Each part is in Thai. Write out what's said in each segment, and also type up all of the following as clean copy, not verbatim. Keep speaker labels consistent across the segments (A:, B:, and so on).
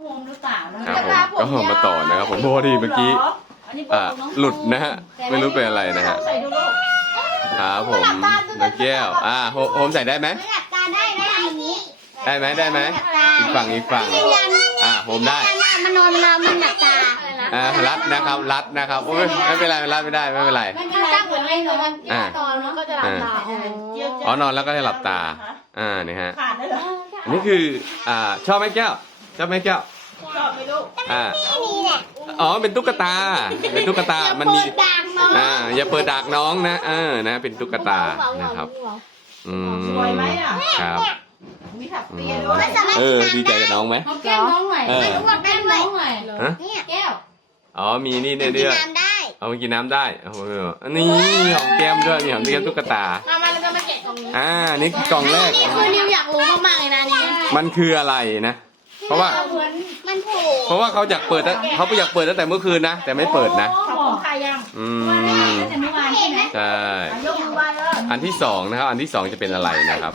A: มหรือเปล่านะครับ
B: ผมก็มาต่อนะครับผมพอดีเมื่อกี้หลุดนะฮะไม่รู้เป็นอะไรนะฮะ
A: ใส่ดูลูก
B: ครับผมน้องแก้วโฮมใส่ได้ไหม
C: หลับตาได้ทำอย่างนี้
B: ได้ไหมอีกฝั่งโฮมได้
C: มันนอนเรามันหลับตา
B: รัดนะครับโอ้ยไม่เป็นไรรัดไม่เป็นไร
A: ไม่เป็นไรเหมือนไม่นอน
C: ตอนมันก็จะหลับตา
B: อ๋อนอนแล้วก็ให้หลับตานี่ฮะ
A: ขาดได้เหรอ
B: อันนี้คือชอบไหมแก้วชอบไหมแก้ว
A: ชอบไหมลูก
C: นี่แหละ
B: อ๋อเป็นตุ๊กตามันมี
C: ดังเนาะ
B: อย่าเปิดดักน้องนะนะเป็นตุ๊กตานะครับ
A: สวยไหมอ่ะ
B: ครับ
A: มีถักเปียด้วย
B: ดีใจกับน้องไหม
A: เขาแก้มน้องหน่อยแก้มน้องหน่อย
B: ฮะ
A: แก้ว
B: อ๋อมีนี่เนี่ย
C: กิน
B: เดือ
C: น้ำได้
B: เอาไปกินน้ำได้โอ้โหอันนี้หอมแก้มด้วยมีหอมแก้มตุ๊กตา
C: มันก็มาแกะตรงนี้
B: นี่คือกล่องแรก
C: นี่คือนิวอยากรู้มากๆเลยนะนี่
B: มันคืออะไรนะเพราะว่า
C: มันโผล่
B: เพราะว่าเขาอยากเปิดตั้งแต่เมื่อคืนนะแต่ไม่เปิดนะ
A: ขอบคุณค่ะยัง ตั้งแต่เมื่อวานใช่ไหม
B: ใช่
A: ยกมือไหว้แล้ว
B: อันที่สองนะครับอันที่สองจะเป็นอะไรนะครับ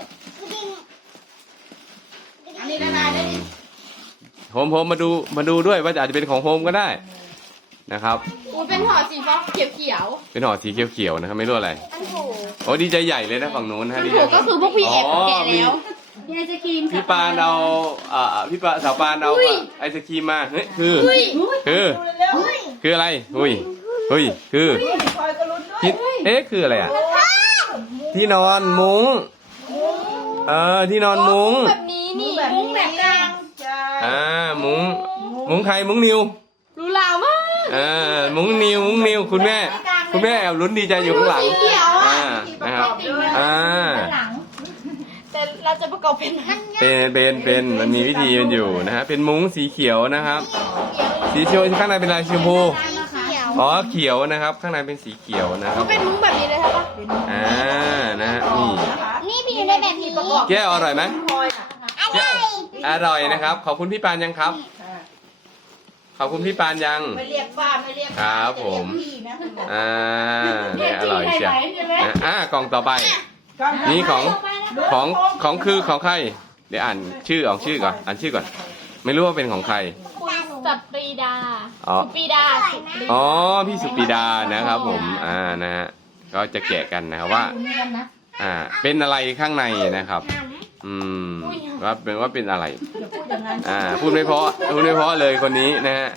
A: อันนี้ละลายได้ดิ
B: โฮมมาดูด้วยว่าอาจจะเป็นของโฮมก็ได้นะครับ
C: เป็นห่อสีฟ้าเขียว
B: เป็นห่อสีเขียวๆนะครับไม่รู้อะไร
C: อันโผล่
B: โอ้ดีใจใหญ่เลยนะฝั่งนู้นฮะดีใจ
C: ก็คือพวกพี่แอบแกะแล้ว
A: มีไอศครีม
B: พี่ปานเอาสาวปานเอาไอศครีมมาเฮ้ยคือ คืออะไรคือ
A: คอยก็ลุ้นด้วย
B: คิดคืออะไรอ่ะที่นอนมุ้งที่นอนมุ้ง
C: แบบนี้นี่
A: แบบนี้แบบกลางจ้า
B: มุ้งใครมุ้งนิว
C: รู้ลามาก
B: มุ้งนิวคุณแม่แอบลุ้นดีใจอยู่ข้างหลัง
C: สีเขียวอ่ะ
B: นะครับ
A: หลัง
C: แต่เราจะประกอบเป็น
B: เป็นมันมีวิธีมันอยู่นะฮะเป็นมุ้งสีเขียวนะครับ สีเขียวข้างในเป็นลายชมพู
C: เขียว
B: อ๋อเขียวนะครับ ข้างในเป็นสีเขียวนะครับ
C: เป็นมุ้งแบบนี้เลยใช่ปะ
B: นะฮะนี่
C: นี่มีในแบบนี้
B: แก้วอร่อยไหม
A: คอย
B: อร่อยนะครับขอบคุณพี่ปานยังครับขอบคุณพี่ปานยัง
A: ไม่เรียกป้าไม่เรียก
B: ครับผม
A: พี่นะคุณบอก
B: เนี่ยอร่อยเชียวกล่องต่อไป
A: ก้อน
B: นี่ของคือของใครเดี๋ยวอ่านชื่อก่อนไม่รู้ว่าเป็นของใคร
C: คุณสัปรีดา
B: อ๋อ
C: สุปรีดา
B: อ๋อพี่สุปีดานะครับผมนะฮะก็จะแกะกันนะครับว่าเป็นอะไรข้างในนะครับว่าเป็นอะไร
A: อย่าพูดอย่างนั้น
B: พูดไม่เพราะเลยคนนี้นะฮะ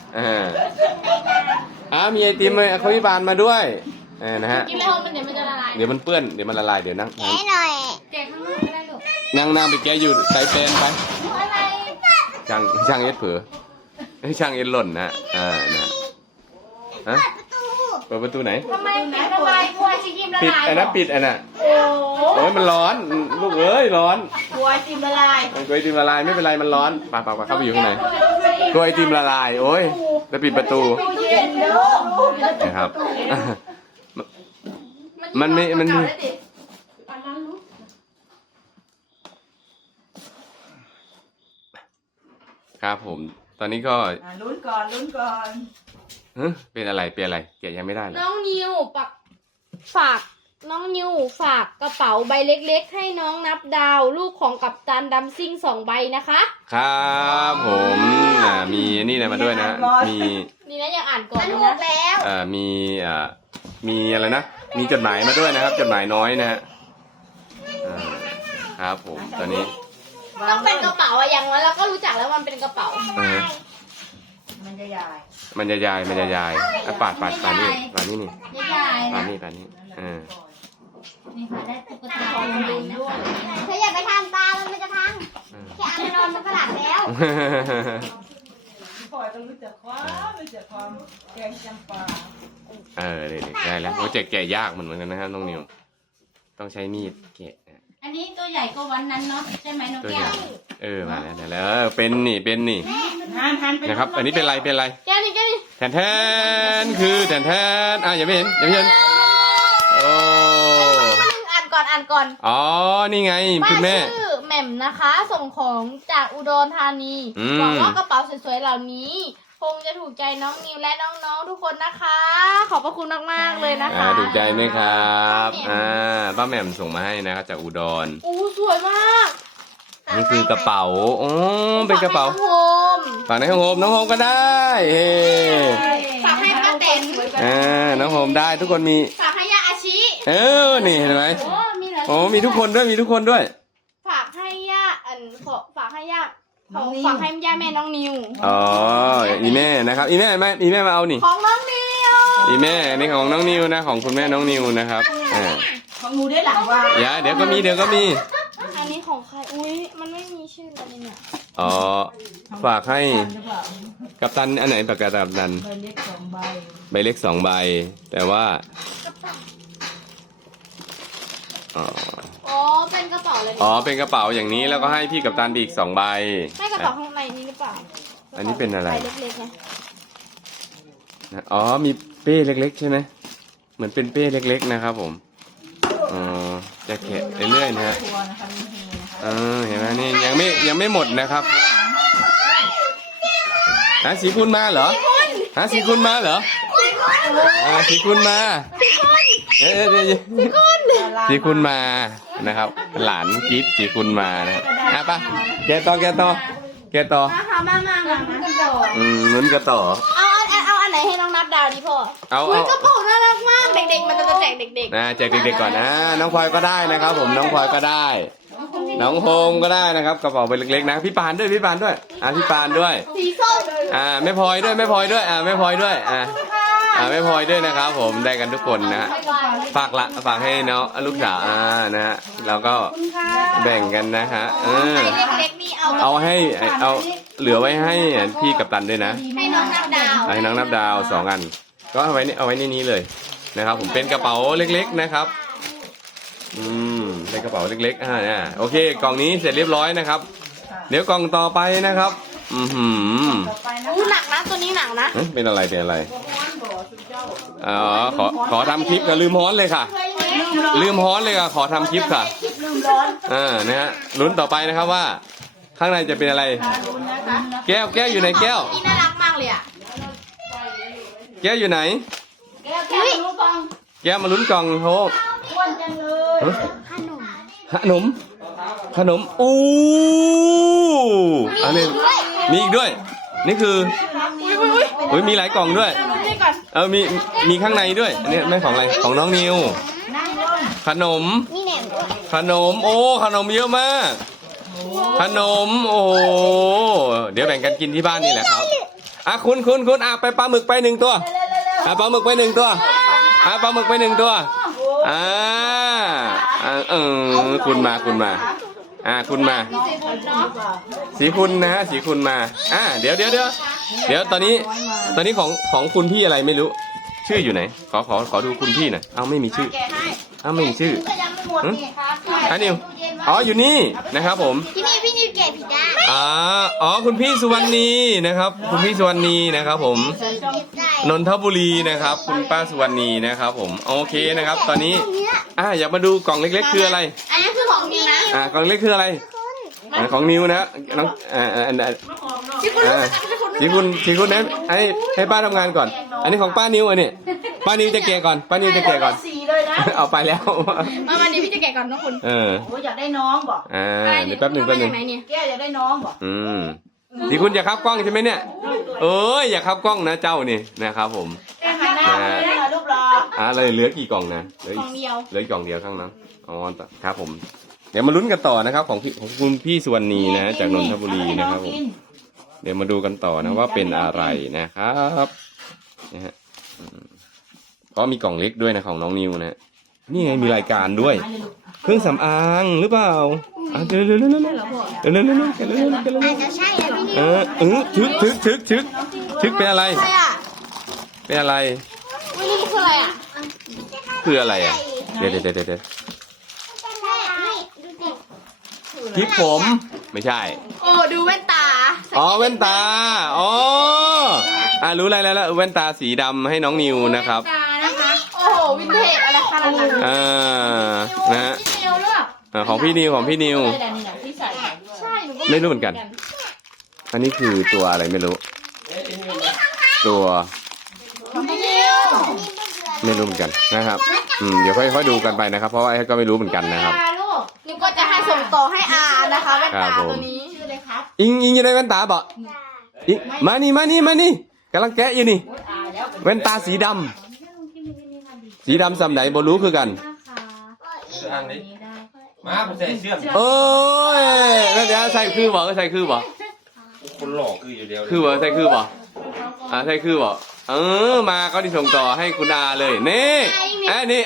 B: มีไอติมเลยเขาพิบาลมาด้วยนะฮะ
C: กินไม่ห้องมันเดี๋ยวมันจะละลาย
B: เดี๋ยวมันเปื้อนเดี๋ยวมันละลายเดี๋ยวนั่ง
C: แกะหน่อยแกะข้างนอกก็ได้ลูก
B: นั่งไปแกะอยู่ใส่แปนไป
C: อะไร
B: ช่างเอ็ดเผลอช่างเอ็ดหล่นนะนะฮะเปิดประตูไหน
C: ทำไมปิดละลายกลัวไอศกรีมละ
B: ปิด
C: ลาย
B: อันนั้นปิดอันน่ะ
A: โอ้
B: โอ้ยมันร้อนลูกเอ้ยร้อน
A: กลัวจิมละลาย
B: กล้วยไอติมละลายไม่เป็นไรมันร้อนปะเข้าไปอยู่ข้างในกล้วยไอติมละลายโอ้ยแล้วปิดประตู
A: เย็นเด้อ
B: นะครับมันไม่มันครับผมตอนนี้ก็
A: ลุ้นก่อน
B: เป็นอะไรแกะยังไม่ได้เลย
C: น้องนิวฝากน้องนิวฝากกระเป๋าใบเล็กๆให้น้องนับดาวลูกของกัปตันดัมซิ่ง2 ใบนะคะ
B: ครับผมมีนี่นะมาด้วยนะมี
C: นี่นะอยากอ่านก่อนนะ
B: มีอะไรนะมีจดหมายมาด้วยนะครับจดหมายน้อยนะฮะครับผมตอนนี้
C: ต้องเป็นกระเป๋าอะอย่างนั้นเราก็รู้จักแล้วมันเป็นกระเป๋า
A: มันจะใหญ่
B: มันจะยายปาดนี่นี่
A: ใหญ่
B: ปาดนี่
A: นี่ค่ะได้ตุ๊กตาตัวใหม่นะคะ
C: เธออย่าไปทำตามันจะพังแค่เอาไปนอนมันก็หลับแล้ว
A: คอยต้องรู้จักความแกงจำปา
B: เด็กได้แล้วโอ้แกะยากเหมือนกันนะครับน้องนิวต้องใช้มีดแกะ
A: อันนี้ตัวใหญ่ก็วันนั้นเนาะใช่ไหมน้อง
B: ตัว
A: แก้
B: ใหญ่
A: ว
B: มาแล้วเป็นนี่
A: หันไป
B: นะครับอันนี้เป็นไร
C: แก้วนี่
B: แทนคือแทนอย่าไม่เห็นโอ้
C: อ่านก่อน
B: อ๋อนี่ไงคุณแม่
C: ชื่อแหม่มนะคะ ส่งของจากอุดรธานีหวังว่ากระเป๋าสวยๆเหล่านี้คงจะถูกใจน้องนิวและน้องๆทุกคนนะคะ ขอบพระคุณมากๆเลยนะคะ
B: ถูกใจไหมครับป้าแหม่มส่งมาให้นะครับจากอุดร
C: สวยมาก
B: นี่คือกระเป๋าโอ้เป็นกระเป๋า
C: โฮม
B: ฝากในห้องโฮมน้องโฮมก็ได้เฮ้
C: ฝากให้ป้าเต็น
B: น้องโฮมได้ทุกคนมี
C: ฝากให้ย่าอาชิ
B: นี่เห็นไหม
C: โอ้มีเหรอ
B: โอ้มีทุกคนด้วยมีทุกคนด้วย
C: ฝากให้ย่าฝากให้ย่าฝากให้ย่าแม่น้องนิว
B: อ๋ออีแม่นะครับอีแม่อีแม่มาเอานี่
C: ของน้องนิว
B: อีแม่นี่ของน้องนิวนะของคุณแม่น้องนิวนะครับ
A: ของหนูได้หลังว่า
B: อย่าเดี๋ยวก็มี
C: อันนี้ของใครอุ้ยมันไม่มีชื่อเลยเนี่ย
B: อ๋อฝากให้
A: หรือเปล่า
B: กัปตันอันไหนปากกากัปตัน
A: ใบเล็ก2 ใบ
B: ใบเล็ก2 ใบแต่ว่าอ๋อ
C: อ๋อเป็นกระเป๋าเลย
B: อ๋อเป็นกระเป๋าอย่างนี้แล้วก็ให้พี่กัปตันไปอีก2 ใบ
C: ไม่กระเป๋าข้างในนี้หรือเปล่า
B: อันนี้เป็นอะไร
C: ใบเล็กๆไง
B: อ๋อมีเป้เล็กๆใช่ไหมเหมือนเป็นเป้เล็กๆนะครับผมอ๋อจะแกะเรื่อยๆนะฮะ
A: ตัวนะคะมีเฮนะคะ
B: เห็นไหมนี่ยังไม่หมดนะครับสีคุณมาเหรอสีคุณมาเหรอสีคุณมาสีคุณมานะครับ หลานกิ๊บสีคุณมานะป่ะแกต่อ
C: นะคะมา
B: ลุ้นกันต่อ
C: เอาอันไหนให้น้องนับดาวดีพ่อ
B: เอา
C: กระเป๋าน่ารักมากเด็กๆมันจะแจกเด็ก
B: แจกเด็กๆก่อนน้องพลอยก็ได้นะครับ ผมน้องพลอยก็ได้ น้องโฮมก็ได้นะครับกระเป๋าใบเล็กๆนะพี่ปานด้วยพี่ปานด้วยพี่ปานด้วย
C: ๆสีส้ม
B: แม่พลอยด้วยแม่พลอยด้วยแม่พลอยด้วยแม่พลอยด้วยนะครับ ผมได้กันทุกคนนะฮะฝากให้น้องลูกสาวนะฮะเราก็แบ่งกันนะฮะ
C: เล็กๆนี่
B: เอาให้เอาเหลือไว้ให้พี่กัปตันด้วยนะ
C: ให้น้องนับดาว
B: ให้น้องนับดาว2 อันก็เอาไว้ในนี้เลยนะครับ ผมเป็นกระเป๋าเล็กๆนะครับเป็นกระเป๋าเล็กๆโอเคกล่องนี้เสร็จเรียบร้อยนะครับ เดี๋ยวกล่องต่อไปนะครับ
C: หนักนะตัวนี้หนักนะ
B: เป็นอะไรขอทำคลิปก็ลืมฮ้อนเลยค่ะขอทำคลิปค่ะ
A: ลืมร้อน
B: นะฮะลุ้นต่อไปนะครับว่า ข้างในจะเป็นอะไรแก้วอยู่ไหนแก้ว
C: นี่น่ารักมากเลยอ่ะ
B: แก้วอยู่ไหน
A: แก้วรู้ฟัง
B: แก้วมาลุ้นกล่องโฮ
A: อ้วนจังเลย
B: ขนมอู้อันนี้มีอีกด้วยนี่คือมีหลายกล่องด้วยมีข้างในด้วยอันนี้ไม่ของอะไรของน้องนิวขนมขนมเยอะมากขนมเดี๋ยวแบ่งกันกินที่บ้านนี่แหละครับคุณไปปลาหมึกไป1 ตัวปลาหมึกไป1 ตัวปลาหมึกไป1 ตัวคุณมาคุณมาสีคุณนะฮะสีคุณมาเดี๋ยวตอนนี้ของคุณพี่อะไรไม่รู้ชื่ออยู่ไหนขอดูคุณพี่หน่อยไม่มีชื่อไม่มีชื่อนิวอยู่นี่นะครับผม
C: ที่นี่พี่นิวแกะผิดได้
B: คุณพี่สุวรรณีนะครับคุณพี่สุวรรณีนะครับผมนนทบุรีนะครับคุณป้าสุวรรณีนะครับผมโอเคนะครับตอนนี้อยากมาดูกล่องเล็กๆคืออะไร
C: อันนี้คือของนิวนะ
B: กล่องเล็กคืออะไรของนิวนะน้องที่คุณนะให้ป้าทำงานก่อนอันนี้ของป้านิวอันนี้ป้านิวจะแกะก่อน
A: สีเลยนะ
B: เอาไปแล้ว
C: มาเดี๋ยวพี่จะแกะก่อนนะคุณ
A: อยากได้น้องบอก
B: เดี๋ยวแป๊บหนึ่ง
A: แก้วอยากได้น้องบอก
B: ที่คุณอยากขับกล้องใช่ไหมเนี่ยอยากขับกล้องนะเจ้านี่นะครับผม
A: ลูกรอ
B: เลยเหลือกี่กล่องนะเหลืออีกกล่องเดียวข้างนั้นครับผมเดี๋ยวมาลุ้นกันต่อนะครับของคุณพี่สุวรรณีนะจากนนทบุรีนะครับผมเดี๋ยวมาดูกันต่อนะว่าเป็นอะไรนะครับนะฮะก็มีกล่องเล็กด้วยนะของน้องนิวนะนี่ไงมีรายการด้วยเครื่องสำอางหรือเปล่าเร็ว
C: จะใช่แล้วพี่นิว
B: ชึกเป็นอะไรนี่คืออะไรเดี๋ยวคลิปผมไม่ใช่
C: ดูแว่นตา
B: แว่นตารู้อะไรแล้วแว่นตาสีดำให้น้องนิวนะครับ
C: วินเทจอะไรขนาดนั้น
B: นะฮะของพี่นิวไม่รู้เหมือนกันอันนี้คือตัวอะไรไม่รู้ตัวไม่รู้เหมือนกันนะครับเดี๋ยวค่อยๆดูกันไปนะครับเพราะว่าก็ไม่รู้เหมือนกันนะครับ
C: นิวก็จะให้ส่งต่อให้อานะคะแว่น
B: ครั
C: ตา
B: บผม
C: ตัวนี้
A: ชื่อเลยครับ
B: อิงจะได้แว่นตาบ่อิงมานี่กำลังแกะอยู่นี่
A: แล้ว
B: แว่นตาสีดำสำไหนบ่รู้คือกัน
D: มาผมใส่เสื้อ
B: เอ้ยแล้วเดี๋ยวใส่คือบ่
D: คนหลอกคืออยู่เดียว
B: คือบ่ใส่คือบ่ใส่คือบ่มาก็ที่ส่งต่อให้คุณอาเลยนี่นี่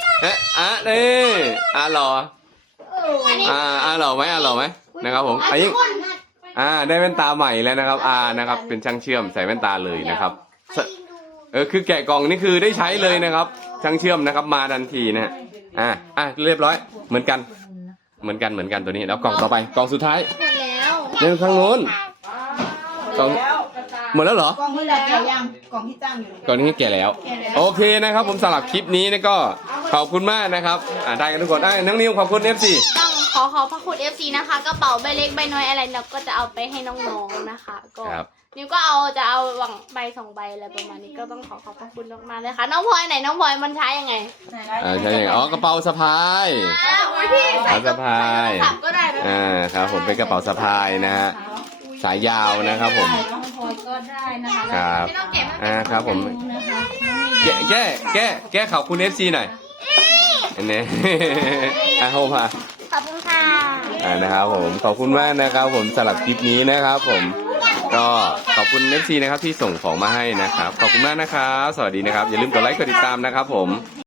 B: นี่หล่อหล่อไหมนะครับผมอันนี้ได้แว่นตาใหม่แล้วนะครับนะครับเป็นช่างเชื่อมใส่แว่นตาเลยนะครับคือแกะกล่องนี่คือได้ใช้เลยนะครับช่างเชื่อมนะครับมาทันทีนะเรียบร้อยเหมือนกันตัวนี้แล้วกล่องต่อไปกล่องสุดท้าย
C: หมดแล้ว
B: เนี่ยข้างโน้นกล่อง
A: แล้ว
B: หมดแล้วเหรอ
A: กล่องที่เราแกะยังกล่องที่ตั้งอยู่
B: กล่องนี้แก่แล้ว โอเคนะครับผมสำหรับคลิปนี้นะก็ขอบคุณมากนะครับได้กันทุกคนน้องนิวขอบคุณ FC
C: ต้องขอพระคุณ FC นะคะกระเป๋าใบเล็กใบน้อยอะไรเราก็จะเอาไปให้น้องๆนะคะก็
B: ครับ
C: นิวก็จะเอาหวังใบ2 ใบอะไรประมาณนี้ก็ต้องขอพระคุณมากๆเลยค่ะน้องพลอยไหนน้องพลอยมันใช้ยังไง
B: ใช่กระเป๋าสะพาย
C: พี่
B: กระเป๋าสะพาย
C: ก็ได้นะ
B: ครับผมเป็นกระเป๋าสะพายนะฮะสายยาวนะครับผม
A: น้องพลอยก็ได้นะคะ
B: ครับ
C: ไม่ต้องเก็บ
B: ครับผม
A: นะคะ
B: แก้ขอบคุณ FC หน่อยเนี่ยโฮมค่ะ
C: ขอบคุณค่ะ
B: นะครับผมขอบคุณมากนะครับผมสำหรับคลิปนี้นะครับผมก็ขอบคุณ FC นะครับที่ส่งของมาให้นะครับขอบคุณมากนะครับสวัสดีนะครับอย่าลืมกดไลค์กดติดตามนะครับผม